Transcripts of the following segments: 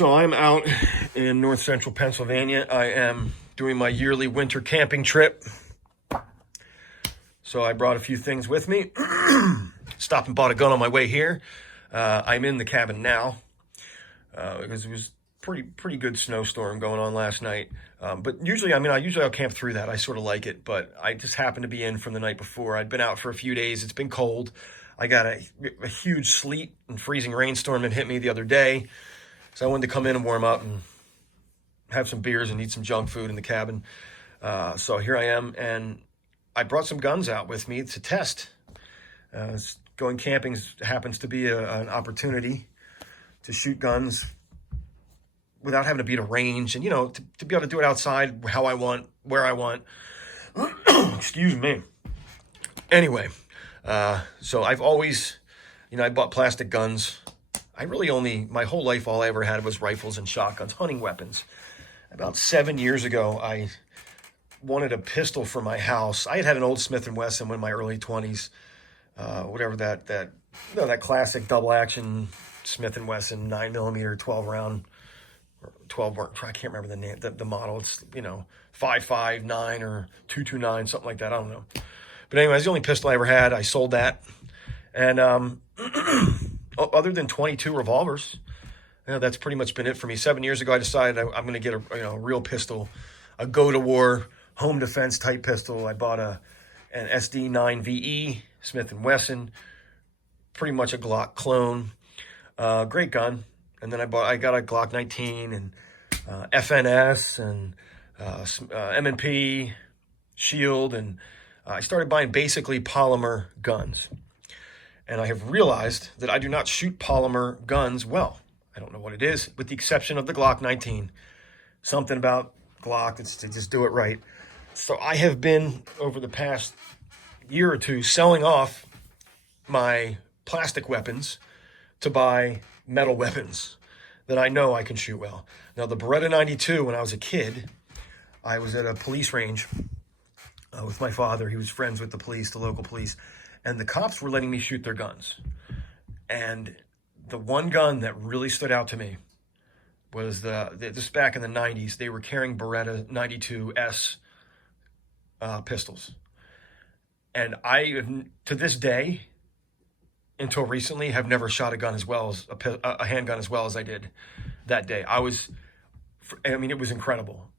So I'm out in north central Pennsylvania. I am doing my yearly winter camping trip. So I brought a few things with me. Stopped and bought a gun on my way here. I'm in the cabin now because it was pretty good snowstorm going on last night. But usually I'll camp through that. I sort of like it, but I just happened to be in from the night before. I'd been out for a few days. It's been cold. I got a huge sleet and freezing rainstorm that hit me the other day. So I wanted to come in and warm up and have some beers and eat some junk food in the cabin. So here I am, and I brought some guns out with me to test. Going camping happens to be an opportunity to shoot guns without having to be at a range and, to be able to do it outside how I want, where I want. Excuse me. Anyway, so I've always, I bought plastic guns. My whole life, all I ever had was rifles and shotguns, hunting weapons. About 7 years ago, I wanted a pistol for my house. I had an old Smith & Wesson in my early 20s, whatever that classic double action Smith & Wesson 9mm 12 round, or 12, I can't remember the name, the model. It's, 5.59 or 229, something like that. I don't know. But anyway, it's the only pistol I ever had. I sold that. And, other than 22 revolvers, that's pretty much been it for me. 7 years ago, I decided I'm going to get a real pistol, a go-to-war home defense type pistol. I bought an SD9VE Smith & Wesson, pretty much a Glock clone. Great gun. And then I got a Glock 19 and FNS and M&P, Shield, and I started buying basically polymer guns. And I have realized that I do not shoot polymer guns well. I don't know what it is, with the exception of the Glock 19. Something about Glock, it's to just do it right. So I have been, over the past year or two, selling off my plastic weapons to buy metal weapons that I know I can shoot well. Now, the Beretta 92, when I was a kid, I was at a police range with my father. He was friends with the police, the local police. And the cops were letting me shoot their guns. And the one gun that really stood out to me was this back in the 90s. They were carrying Beretta 92S pistols. And I, to this day, until recently, have never shot a gun as well as a handgun as well as I did that day. it was incredible.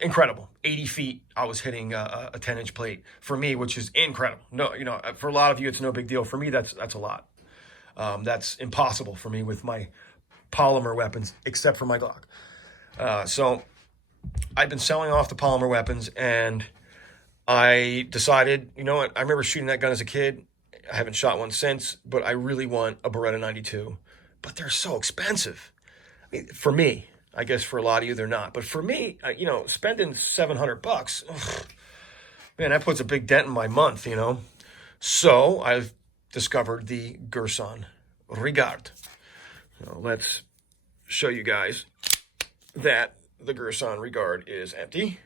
Incredible. 80 feet, I was hitting a 10-inch plate for me, which is incredible. No, for a lot of you, it's no big deal. For me, that's a lot. That's impossible for me with my polymer weapons, except for my Glock. So I've been selling off the polymer weapons, and I decided, I remember shooting that gun as a kid. I haven't shot one since, but I really want a Beretta 92. But they're so expensive. For me. I guess for a lot of you, they're not. But for me, spending $700, man, that puts a big dent in my month, So I've discovered the Girsan Regard. So let's show you guys that the Girsan Regard is empty.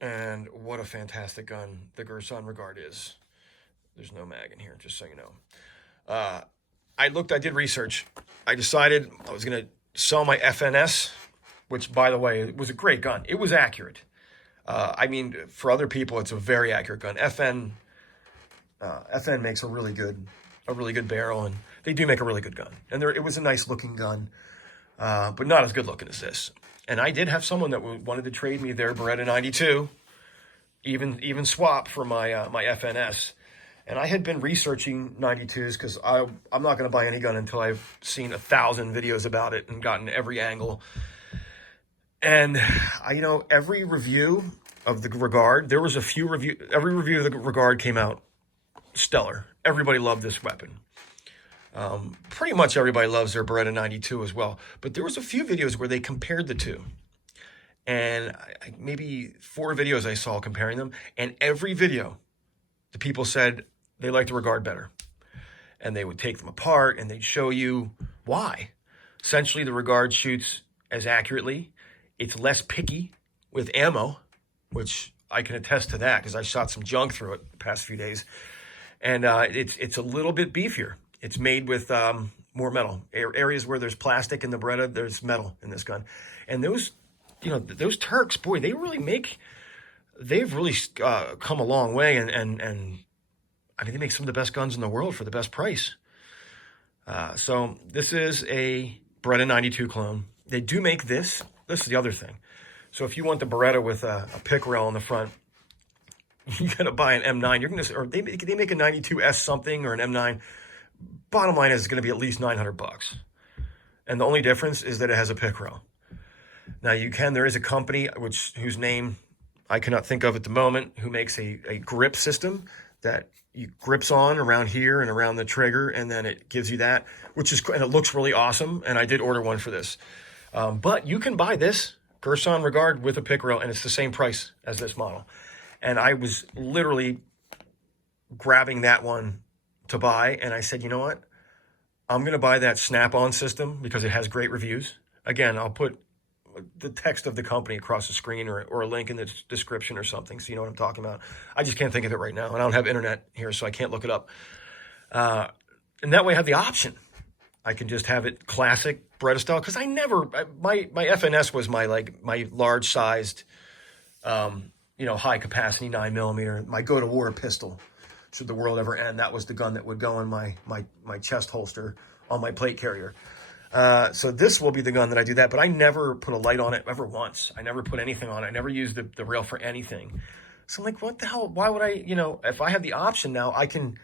And what a fantastic gun the Girsan Regard is. There's no mag in here, just so you know. I did research. I decided I was going to sell my FNS, which, by the way, was a great gun. It was accurate. For other people, it's a very accurate gun. FN makes a really good barrel, and they do make a really good gun. And it was a nice looking gun, but not as good looking as this. And I did have someone that wanted to trade me their Beretta 92, even swap for my FNS. And I had been researching 92s because I'm not going to buy any gun until I've seen 1,000 videos about it and gotten every angle. And every review of the Regard, every review of the Regard came out stellar. Everybody loved this weapon. Pretty much everybody loves their Beretta 92 as well. But there was a few videos where they compared the two. And maybe 4 videos I saw comparing them. And every video, the people said they liked the Regard better. And they would take them apart and they'd show you why. Essentially, the Regard shoots as accurately. It's less picky with ammo, which I can attest to that because I shot some junk through it the past few days. And it's a little bit beefier. It's made with more metal. Areas where there's plastic in the Beretta, there's metal in this gun. And those, those Turks, boy, they've really come a long way. And I mean, they make some of the best guns in the world for the best price. So this is a Beretta 92 clone. They do make this. This is the other thing. So if you want the Beretta with a pick rail on the front, you got to buy an M9. You're gonna, or they make a 92S something or an M9. Bottom line is it's going to be at least $900. And the only difference is that it has a pick rail. Now there is a company whose name I cannot think of at the moment, who makes a grip system that you grips on around here and around the trigger, and then it gives you that, and it looks really awesome. And I did order one for this. But you can buy this Girsan Regard with a pick rail, and it's the same price as this model. And I was literally grabbing that one to buy, and I said, you know what? I'm going to buy that Snap-on system because it has great reviews. Again, I'll put the text of the company across the screen or a link in the description or something so you know what I'm talking about. I just can't think of it right now, and I don't have internet here, so I can't look it up. And that way I have the option. I can just have it classic Beretta style, because my FNS was my large-sized, high-capacity 9mm, my go-to-war pistol. Should the world ever end, that was the gun that would go in my chest holster on my plate carrier. So this will be the gun that I do that, but I never put a light on it ever once. I never put anything on it. I never used the rail for anything. So I'm like, what the hell? Why would I, if I have the option now, I can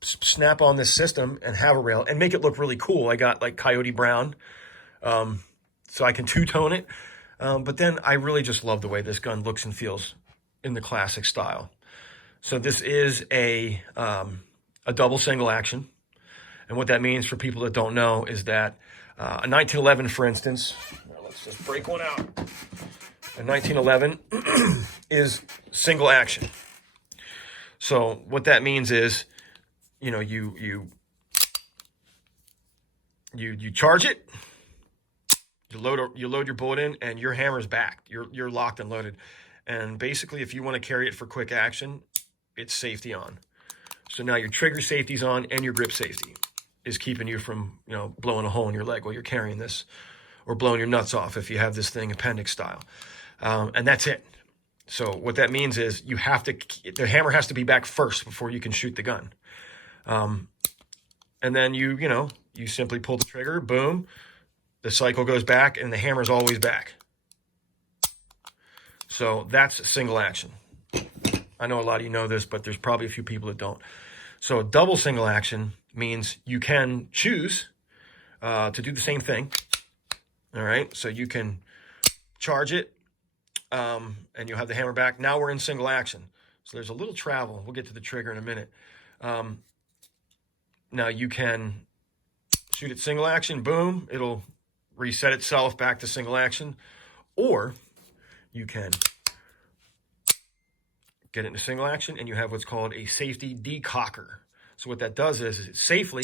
snap on this system and have a rail and make it look really cool. I got like Coyote Brown, so I can two-tone it. But then I really just love the way this gun looks and feels in the classic style. So this is a double single action. And what that means for people that don't know is that a 1911, for instance, let's just break one out. A 1911 is single action. So what that means is, you charge it, you load your bullet in, and your hammer's back. You're locked and loaded. And basically, if you want to carry it for quick action, it's safety on. So now your trigger safety's on, and your grip safety is keeping you from, blowing a hole in your leg while you're carrying this, or blowing your nuts off if you have this thing appendix style. And that's it. So what that means is the hammer has to be back first before you can shoot the gun. And then you simply pull the trigger, boom, the cycle goes back, and the hammer's always back. So that's single action. I know a lot of you know this, but there's probably a few people that don't. So a double single action means you can choose to do the same thing. All right, so you can charge it, and you'll have the hammer back. Now we're in single action. So there's a little travel. We'll get to the trigger in a minute. Now you can shoot it single action, boom, it'll reset itself back to single action. Or you can get it into single action, and you have what's called a safety decocker. So what that does is it safely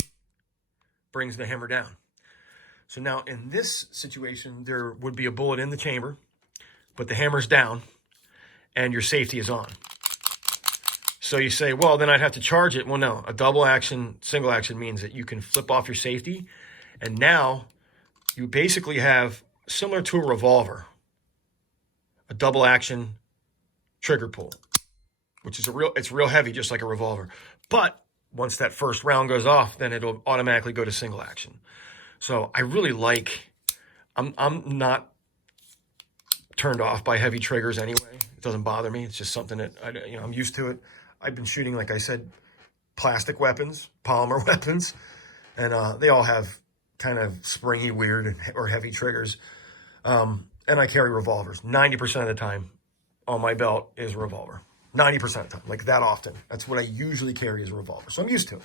brings the hammer down. So now in this situation, there would be a bullet in the chamber, but the hammer's down, and your safety is on. So you say, well, then I'd have to charge it. Well, no, a double action, single action means that you can flip off your safety, and now you basically have, similar to a revolver, a double action trigger pull, which is it's real heavy, just like a revolver. But once that first round goes off, then it'll automatically go to single action. So I really I'm not turned off by heavy triggers anyway. It doesn't bother me. It's just something that I'm used to it. I've been shooting, like I said, plastic weapons, polymer weapons, and they all have kind of springy, weird, or heavy triggers. And I carry revolvers. 90% of the time on my belt is a revolver. 90% of the time, like that often. That's what I usually carry, is a revolver. So I'm used to it.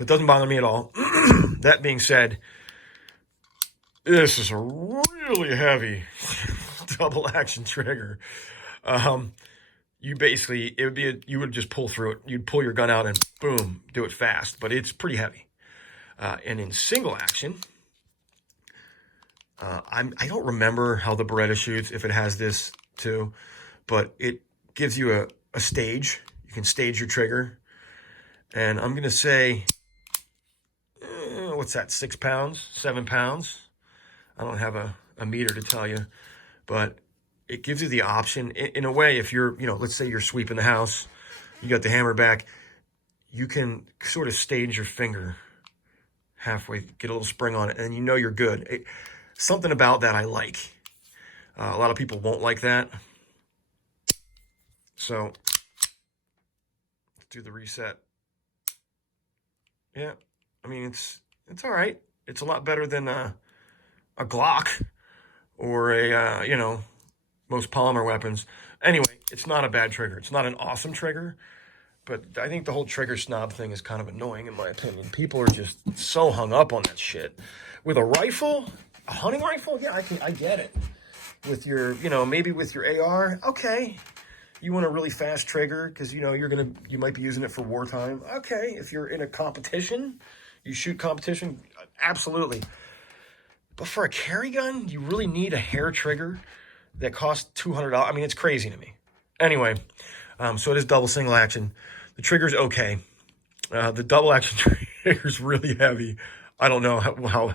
It doesn't bother me at all. That being said, this is a really heavy double action trigger. You would just pull through it. You'd pull your gun out and boom, do it fast, but it's pretty heavy. And in single action, I don't remember how the Beretta shoots, if it has this too, but it gives you a stage. You can stage your trigger. And I'm going to say, what's that, 6 pounds, 7 pounds? I don't have a meter to tell you, but it gives you the option in a way. If you're, let's say you're sweeping the house, you got the hammer back, you can sort of stage your finger halfway, get a little spring on it, and you're good. Something about that I like. A lot of people won't like that. So let's do the reset. Yeah, I mean, it's all right. It's a lot better than a Glock or most polymer weapons. Anyway, it's not a bad trigger. It's not an awesome trigger, but I think the whole trigger snob thing is kind of annoying in my opinion. People are just so hung up on that shit. With a rifle, a hunting rifle, yeah, I get it. With your, maybe with your AR, okay. You want a really fast trigger because, you might be using it for wartime. Okay, if you're in a competition, you shoot competition, absolutely. But for a carry gun, you really need a hair trigger that costs $200. I mean, it's crazy to me. Anyway, so it is double single action. The trigger's okay. The double action trigger's really heavy. I don't know how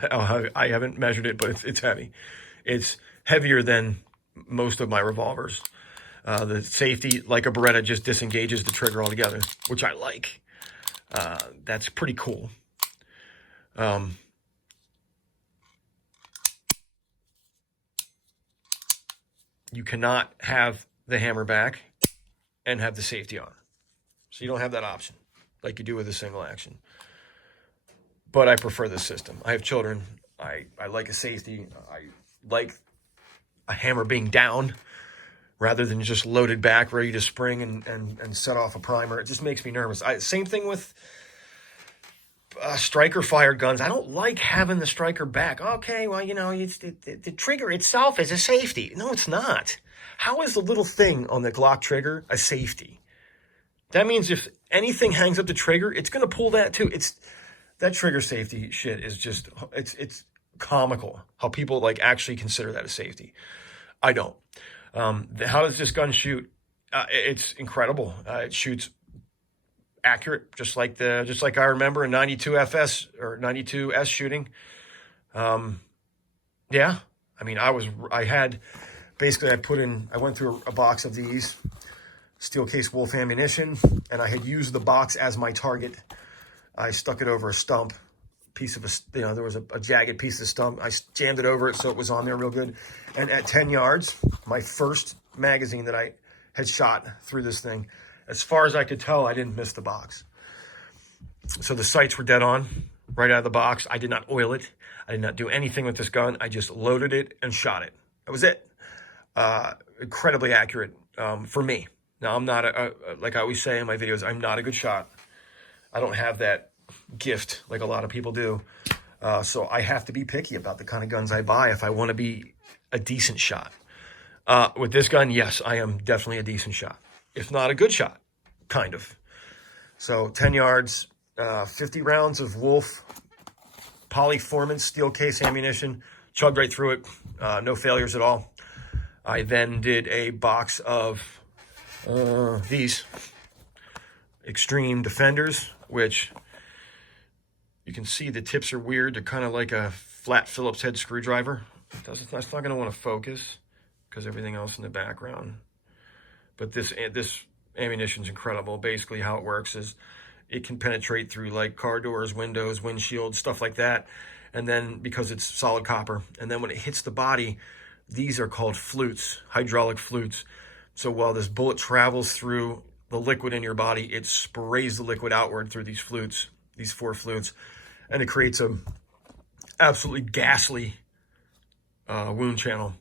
I haven't measured it, but it's heavy. It's heavier than most of my revolvers. The safety, like a Beretta, just disengages the trigger altogether, which I like. That's pretty cool. You cannot have the hammer back and have the safety on. So you don't have that option like you do with a single action. But I prefer this system. I have children. I like a safety. I like a hammer being down rather than just loaded back, ready to spring and set off a primer. It just makes me nervous. Same thing with striker fired guns. I don't like having the striker back. Okay, well, the trigger itself is a safety. No, it's not. How is the little thing on the Glock trigger a safety? That means if anything hangs up the trigger, it's going to pull that too. That trigger safety shit is just, it's comical how people actually consider that a safety. I don't. How does this gun shoot? It's incredible. It shoots accurate, just like I remember in 92 FS or 92 S shooting. Yeah, I mean, I went through a box of these steel case Wolf ammunition, and I had used the box as my target. I stuck it over a stump, there was a jagged piece of stump. I jammed it over it so it was on there real good. And at 10 yards, my first magazine that I had shot through this thing, as far as I could tell, I didn't miss the box. So the sights were dead on right out of the box. I did not oil it. I did not do anything with this gun. I just loaded it and shot it. That was it. Incredibly accurate for me. Now, I'm not, like I always say in my videos, I'm not a good shot. I don't have that gift like a lot of people do. So I have to be picky about the kind of guns I buy if I want to be a decent shot. With this gun, yes, I am definitely a decent shot. If not a good shot, kind of. So 10 yards, 50 rounds of Wolf polyformance steel case ammunition, chugged right through it, no failures at all. I then did a box of these Extreme Defenders, which you can see the tips are weird. They're kind of like a flat Phillips head screwdriver. That's not going to want to focus because everything else in the background. But this ammunition is incredible. Basically, how it works is it can penetrate through like car doors, windows, windshields, stuff like that. And then because it's solid copper, and then when it hits the body, these are called flutes, hydraulic flutes. So while this bullet travels through the liquid in your body, it sprays the liquid outward through these flutes, these 4 flutes, and it creates a absolutely ghastly wound channel.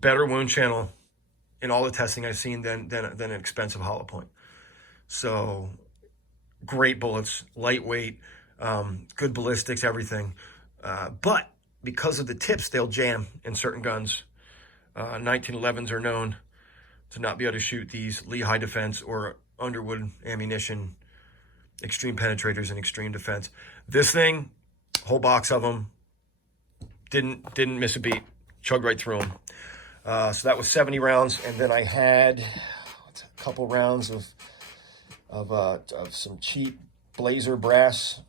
Better wound channel in all the testing I've seen than an expensive hollow point. So great bullets, lightweight, good ballistics, everything. But because of the tips, they'll jam in certain guns. 1911s are known to not be able to shoot these Lehigh Defense or Underwood ammunition, extreme penetrators and extreme defense. This thing, whole box of them, didn't miss a beat, chugged right through them. So that was 70 rounds, and then I had a couple rounds of some cheap Blazer brass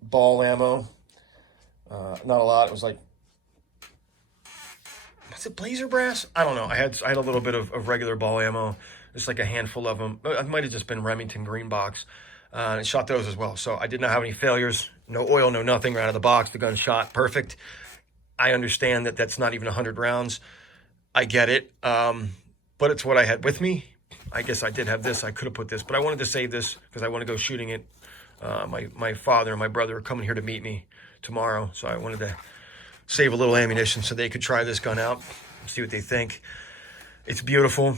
ball ammo, Not a lot. It was like, was it blazer brass? I don't know. I had a little bit of regular ball ammo, just like a handful of them. It might have just been Remington green box. And I shot those as well. So I did not have any failures. No oil, no nothing right out of the box. The gun shot perfect. I understand that that's not even 100 rounds. I get it. But it's what I had with me. I guess I did have this. I could have put this, but I wanted to save this because I want to go shooting it. My father and my brother are coming here to meet me tomorrow, so I wanted to save a little ammunition so they could try this gun out, see what they think. It's beautiful.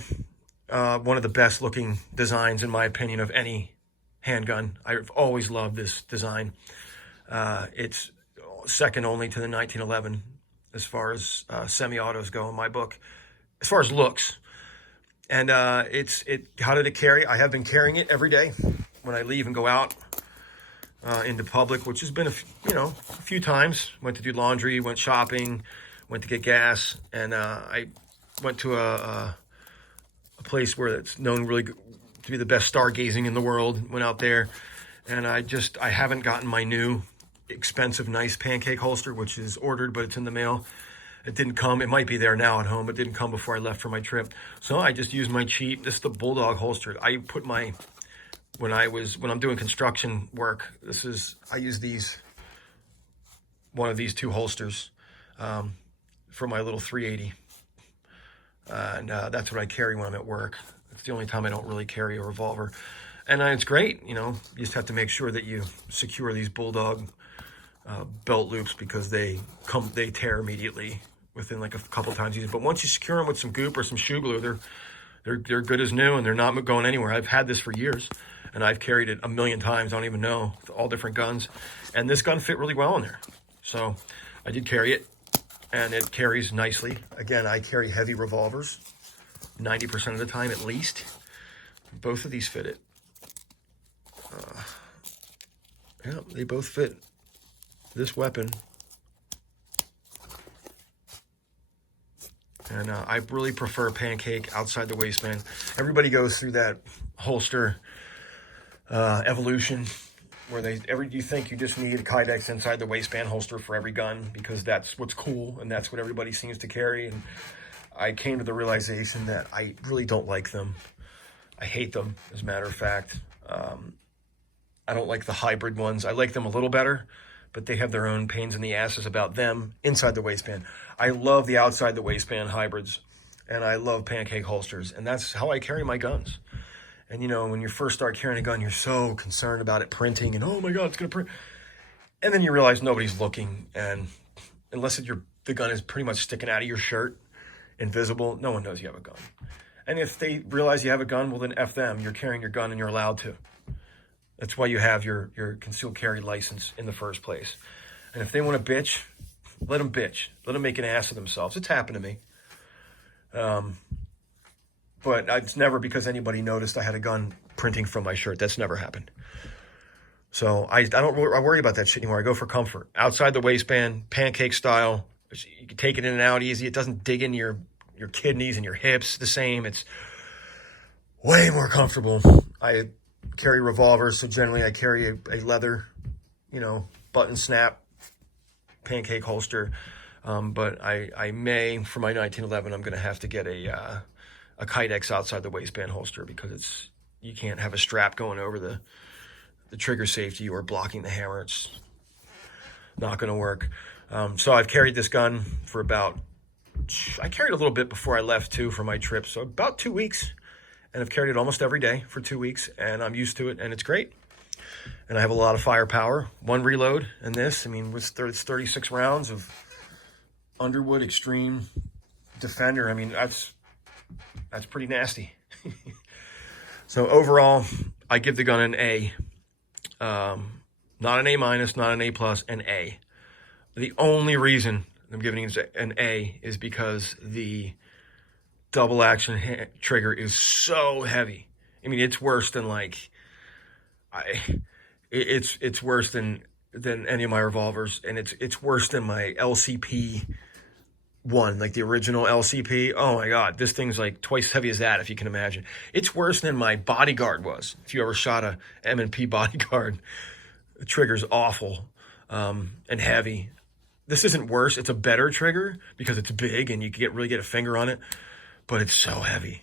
One of the best looking designs, in my opinion, of any handgun. I've always loved this design. It's second only to the 1911 as far as semi-autos go in my book, as far as looks. And how did it carry? I have been carrying it every day when I leave and go out into public, which has been a few times. Went to do laundry, went shopping, went to get gas, and I went to a place where it's known really to be the best stargazing in the world. Went out there, and I haven't gotten my new expensive, nice pancake holster, which is ordered, but it's in the mail. It didn't come. It might be there now at home, but it didn't come before I left for my trip. So I just used my cheap. This is the Bulldog Holster. I put when I'm doing construction work, I use one of these two holsters for my little 380. And that's what I carry when I'm at work. It's the only time I don't really carry a revolver. And it's great. You just have to make sure that you secure these Bulldog belt loops because they tear immediately within like a couple times used. But once you secure them with some goop or some shoe glue, they're good as new and they're not going anywhere. I've had this for years and I've carried it a million times. I don't even know, all different guns. And this gun fit really well in there. So I did carry it and it carries nicely. Again, I carry heavy revolvers 90% of the time at least. Both of these fit it. Yeah, they both fit this weapon. And I really prefer pancake outside the waistband. Everybody goes through that holster evolution where you think you just need a Kydex inside the waistband holster for every gun because that's what's cool and that's what everybody seems to carry. And I came to the realization that I really don't like them. I hate them, as a matter of fact. I don't like the hybrid ones. I like them a little better, but they have their own pains in the asses about them inside the waistband. I love the outside the waistband hybrids, and I love pancake holsters, and that's how I carry my guns. And when you first start carrying a gun, you're so concerned about it printing, and oh my God, it's gonna print. And then you realize nobody's looking, and unless the gun is pretty much sticking out of your shirt, invisible, no one knows you have a gun. And if they realize you have a gun, well then F them. You're carrying your gun and you're allowed to. That's why you have your concealed carry license in the first place. And if they want to bitch, let them bitch. Let them make an ass of themselves. It's happened to me. But it's never because anybody noticed I had a gun printing from my shirt. That's never happened. So I worry about that shit anymore. I go for comfort. Outside the waistband, pancake style. You can take it in and out easy. It doesn't dig into your kidneys and your hips the same. It's way more comfortable. I carry revolvers, so generally I carry a leather, button snap pancake holster. But I may, for my 1911, I'm going to have to get a Kydex outside the waistband holster because you can't have a strap going over the trigger safety or blocking the hammer. It's not going to work. So I've carried this gun for I carried a little bit before I left too for my trip. So about 2 weeks. And I've carried it almost every day for 2 weeks, and I'm used to it, and it's great. And I have a lot of firepower. One reload in this. It's 36 rounds of Underwood Extreme Defender. That's pretty nasty. So overall, I give the gun an A. Not an A minus, not an A plus, an A. The only reason I'm giving it an A is because the double action trigger is so heavy. It's worse than it's worse than any of my revolvers, and it's worse than my LCP one, like the original LCP. Oh my God, this thing's like twice as heavy as that, if you can imagine. It's worse than my Bodyguard was. If you ever shot a M&P Bodyguard, the trigger's awful and heavy. This isn't worse. It's a better trigger because it's big and you can really get a finger on it, but it's so heavy.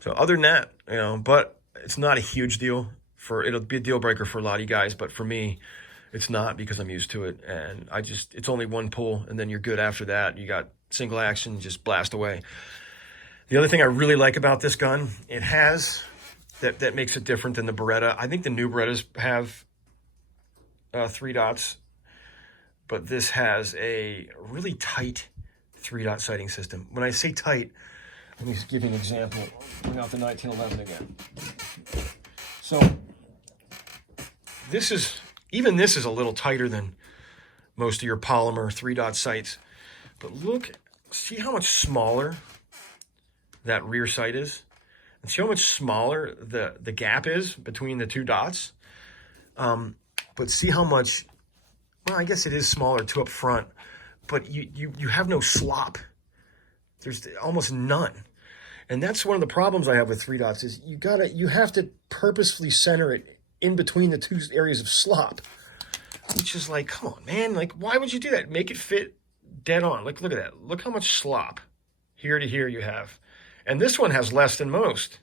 So other than that, but it's not a huge deal. It'll be a deal breaker for a lot of you guys, but for me, it's not because I'm used to it. And it's only one pull and then you're good after that. You got single action, just blast away. The other thing I really like about this gun, it has, that makes it different than the Beretta. I think the new Berettas have 3 dots, but this has a really tight 3-dot sighting system. When I say tight, let me just give you an example. Bring out the 1911 again. So this is a little tighter than most of your polymer 3-dot sights. But see how much smaller that rear sight is? And see how much smaller the gap is between the 2 dots? But see how much, well, I guess it is smaller too up front, but you have no slop. There's almost none. And that's one of the problems I have with 3 dots is you have to purposefully center it in between the 2 areas of slop, which is like, come on, man. Like, why would you do that? Make it fit dead on. Like, look at that. Look how much slop here to here you have. And this one has less than most.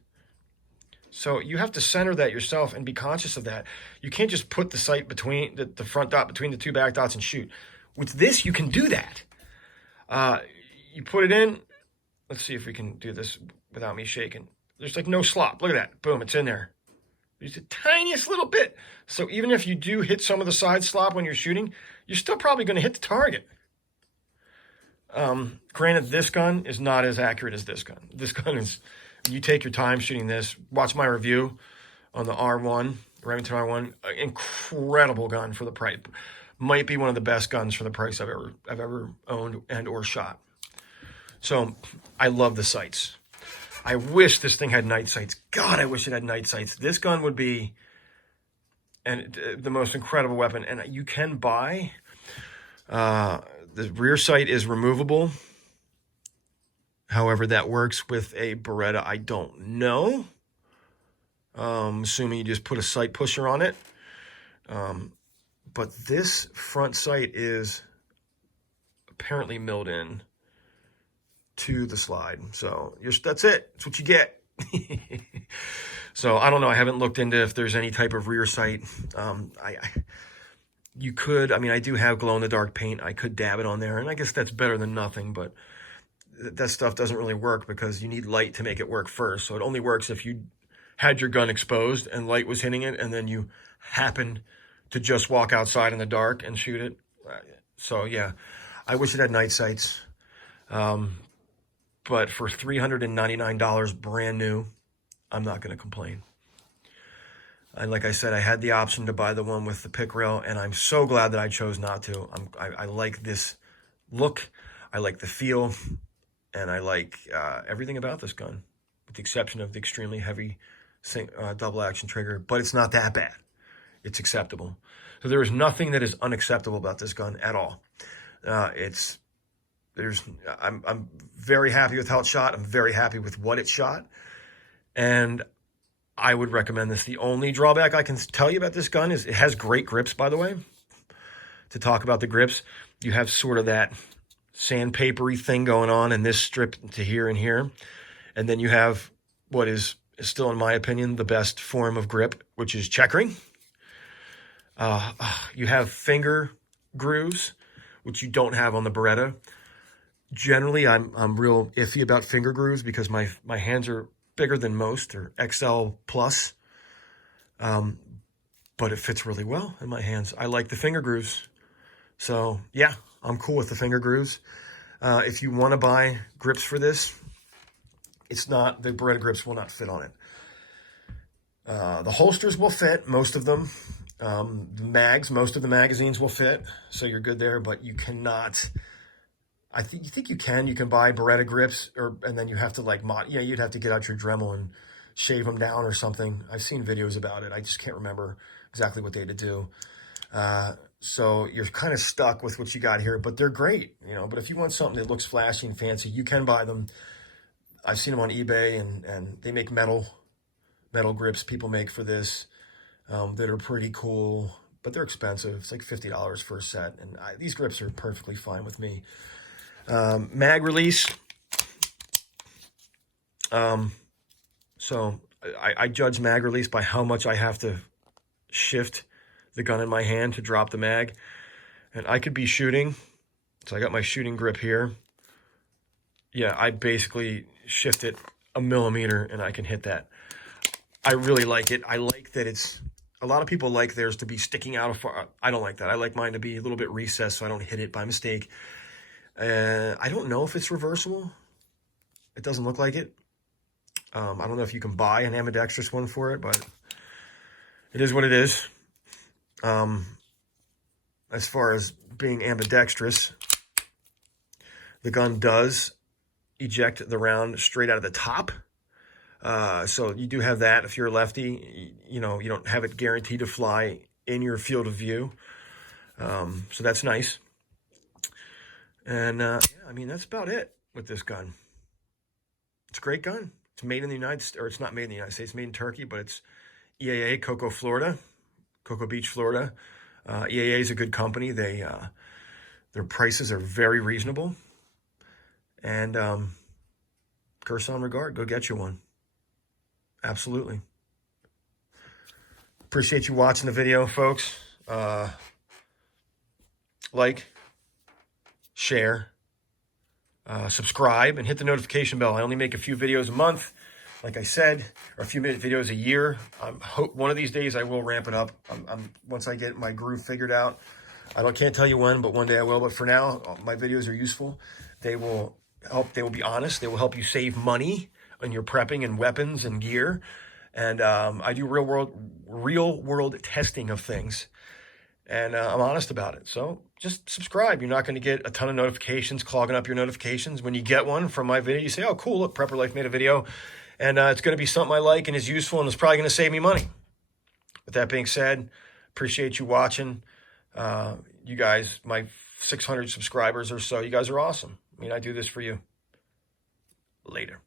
So you have to center that yourself and be conscious of that. You can't just put the sight between the front dot between the 2 back dots and shoot. With this, you can do that. You put it in. Let's see if we can do this without me shaking. There's like no slop. Look at that. Boom, it's in there. There's the tiniest little bit. So even if you do hit some of the side slop when you're shooting, you're still probably going to hit the target. Granted, this gun is not as accurate as this gun. This gun is, you take your time shooting this. Watch my review on the R1, Remington R1. Incredible gun for the price. Might be one of the best guns for the price I've ever owned and or shot. So I love the sights. I wish this thing had night sights. God, I wish it had night sights. This gun would be the most incredible weapon. And you can buy, the rear sight is removable. However that works with a Beretta, I don't know. Assuming you just put a sight pusher on it. But this front sight is apparently milled in to the slide. So that's it. That's what you get. So I don't know. I haven't looked into if there's any type of rear sight. You could, I do have glow in the dark paint. I could dab it on there, and I guess that's better than nothing, but that stuff doesn't really work because you need light to make it work first. So it only works if you had your gun exposed and light was hitting it, and then you happen to just walk outside in the dark and shoot it. So yeah, I wish it had night sights. But for $399 brand new, I'm not going to complain. And like I said, I had the option to buy the one with the pick rail, and I'm so glad that I chose not to. I like this look, I like the feel, and I like everything about this gun, with the exception of the extremely heavy double action trigger. But it's not that bad. It's acceptable. So there is nothing that is unacceptable about this gun at all. I'm very happy with how it shot. I'm very happy with what it shot. And I would recommend this. The only drawback I can tell you about this gun is it has great grips, by the way. To talk about the grips, you have sort of that sandpapery thing going on in this strip to here and here. And then you have what is still, in my opinion, the best form of grip, which is checkering. You have finger grooves, which you don't have on the Beretta. Generally, I'm real iffy about finger grooves because my hands are bigger than most, or XL plus. But it fits really well in my hands. I like the finger grooves. So yeah, I'm cool with the finger grooves. If you want to buy grips for this, the Beretta grips will not fit on it. The holsters will fit, most of them. Most of the magazines will fit, so you're good there, but you cannot. You think you can buy Beretta grips, and then you have to you'd have to get out your Dremel and shave them down or something. I've seen videos about it. I just can't remember exactly what they had to do. So you're kind of stuck with what you got here, but they're great, but if you want something that looks flashy and fancy, you can buy them. I've seen them on eBay, and they make metal grips people make for this, that are pretty cool, but they're expensive. It's like $50 for a set, and these grips are perfectly fine with me. Mag release. So I judge mag release by how much I have to shift the gun in my hand to drop the mag. And I could be shooting. So I got my shooting grip here. Yeah, I basically shift it a millimeter and I can hit that. I really like it. I like that it's, a lot of people like theirs to be sticking out far. I don't like that. I like mine to be a little bit recessed so I don't hit it by mistake. I don't know if it's reversible. It doesn't look like it. I don't know if you can buy an ambidextrous one for it, but it is what it is. As far as being ambidextrous, the gun does eject the round straight out of the top. So you do have that. If you're a lefty, you know, you don't have it guaranteed to fly in your field of view. So that's nice. And yeah, I mean, that's about it with this gun. It's a great gun. It's made in the United States, or it's not made in the United States, it's made in Turkey, but it's EAA, Cocoa Beach, Florida. EAA is a good company. Their prices are very reasonable. And Girsan Regard, go get you one. Absolutely. Appreciate you watching the video, folks. Like, share, subscribe, and hit the notification bell. I only make a few videos a month, like I said, or a few minute videos a year. I hope one of these days I will ramp it up. Once I get my groove figured out. Can't tell you when, but one day I will. But for now, my videos are useful. They will help. They will be honest. They will help you save money on your prepping and weapons and gear. And I do real world testing of things. And I'm honest about it. So just subscribe. You're not going to get a ton of notifications clogging up your notifications. When you get one from my video, you say, oh, cool, look, Prepper Life made a video. And it's going to be something I like and is useful and it's probably going to save me money. With that being said, appreciate you watching. You guys, my 600 subscribers or so, you guys are awesome. I mean, I do this for you. Later.